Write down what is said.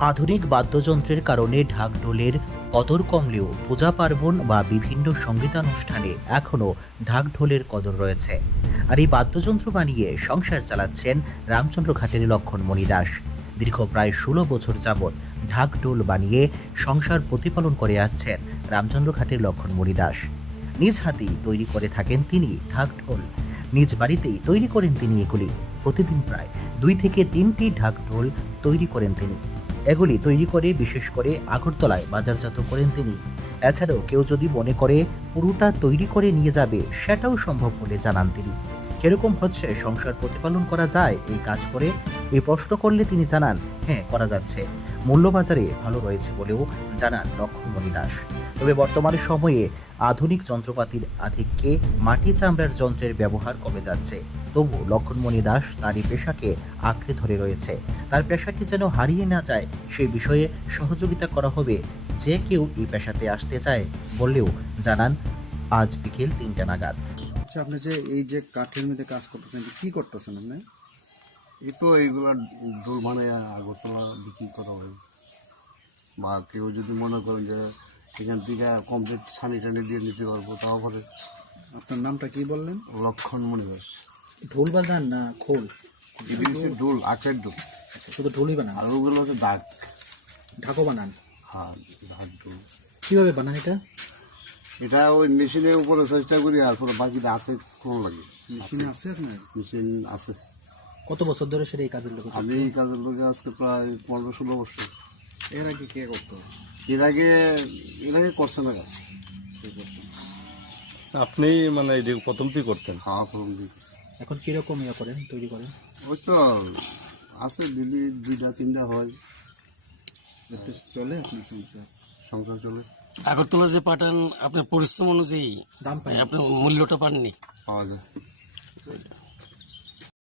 আধুনিক বাদ্যযন্ত্রের কারণে ঢাকঢোলের কদর কমলেও পূজা পার্বণ বা বিভিন্ন সঙ্গীতানুষ্ঠানে এখনও ঢাকঢোলের কদর রয়েছে। আর এই বাদ্যযন্ত্র বানিয়ে সংসার চালাচ্ছেন রামচন্দ্র ঘাটের লক্ষণমণি দাস। দীর্ঘ প্রায় ১৬ বছর যাবৎ ঢাকঢোল বানিয়ে সংসার প্রতিপালন করে আসছেন রামচন্দ্র ঘাটের লক্ষণমণি দাস। নিজ হাতেই তৈরি করে থাকেন তিনি ঢাকঢোল। নিজ বাড়িতেই তৈরি করেন তিনি এগুলি। প্রতিদিন প্রায় ২ থেকে ৩টি ঢাকঢোল তৈরি করেন তিনি। এগুলি তৈরি করে বিশেষ করে আগরতলায় বাজারজাত করেন তিনি। এছাড়াও কেউ যদি মনে করে পুরোটা তৈরি করে নিয়ে যাবে, সেটাও সম্ভব বলে জানান তিনি। কিরকম হচ্ছে সংসার প্রতিপালন করা যায় এই কাজ করে? এই প্রশ্ন করলে তিনি জানান, হ্যাঁ করা যাচ্ছে। মূল্যবাজারে ভালো রয়েছে বলেও জানান লক্ষণমণি দাস। তবে বর্তমানে সময়ে আধুনিক যন্ত্রপাতির আধিক্যে মাটি চামড়ার যন্ত্রের ব্যবহার কমে যাচ্ছে। তবু লক্ষণমণি দাস তার এই পেশাকে আঁকড়ে ধরে রয়েছে। তার পেশাটি যেন হারিয়ে না যায় সেই বিষয়ে সহযোগিতা করা হবে যে কেউ এই পেশাতে আসতে চায় বললেও জানান আজ বিকেল ৩টা নাগাদ। আচ্ছা, আপনি যে এই যে কাঠের মধ্যে কাজ করতেছেন, কি করতেছেন আপনি? এই তো এইগুলা ডোল বানায় আগরতলা বিক্রি করা হয়, বা কেউ যদি মনে করেন যে এখান থেকে কমপ্লিট ছানি টানি দিয়ে নিতে পারবো, তাও করে। আপনার নামটা কি বললেন? লক্ষণমণি দাস। ঢোল বাজান না খোল? এটা হচ্ছে ডোল, আখের ডোল। শুধু ঢোলই বানান? আর ওগুলো হচ্ছে দাগ। ঢাকও বানান? হ্যাঁ, ঢাক ডোল। কিভাবে বানান এটা? এটা ওই মেশিনের উপরে চেষ্টা করি, আর পরে বাকিটা হাতে কোন লাগে। মেশিন আছে আপনার? মেশিন আছে। কত বছর ধরে সেটা এই কাজের লোক? আমি এই কাজের লোকে আজকে প্রায় 15-16 বছর। এর আগে কে করতো? এর আগে করছে না কাজ। আপনি মানে এটা প্রথম থেকে করতেন? খাওয়া ফরম দিয়ে। এখন কিরকম ইয়ে করেন, তৈরি করেন? ওই তো আছে, দিলি 2-3টা হয়, এতে চলে আপনার সংসার? সংসার চলে। আগরতলা যে পাঠান, আপনার পরিশ্রম অনুযায়ী দাম পাই? আপনার মূল্যটা পাননি? পাওয়া যায়।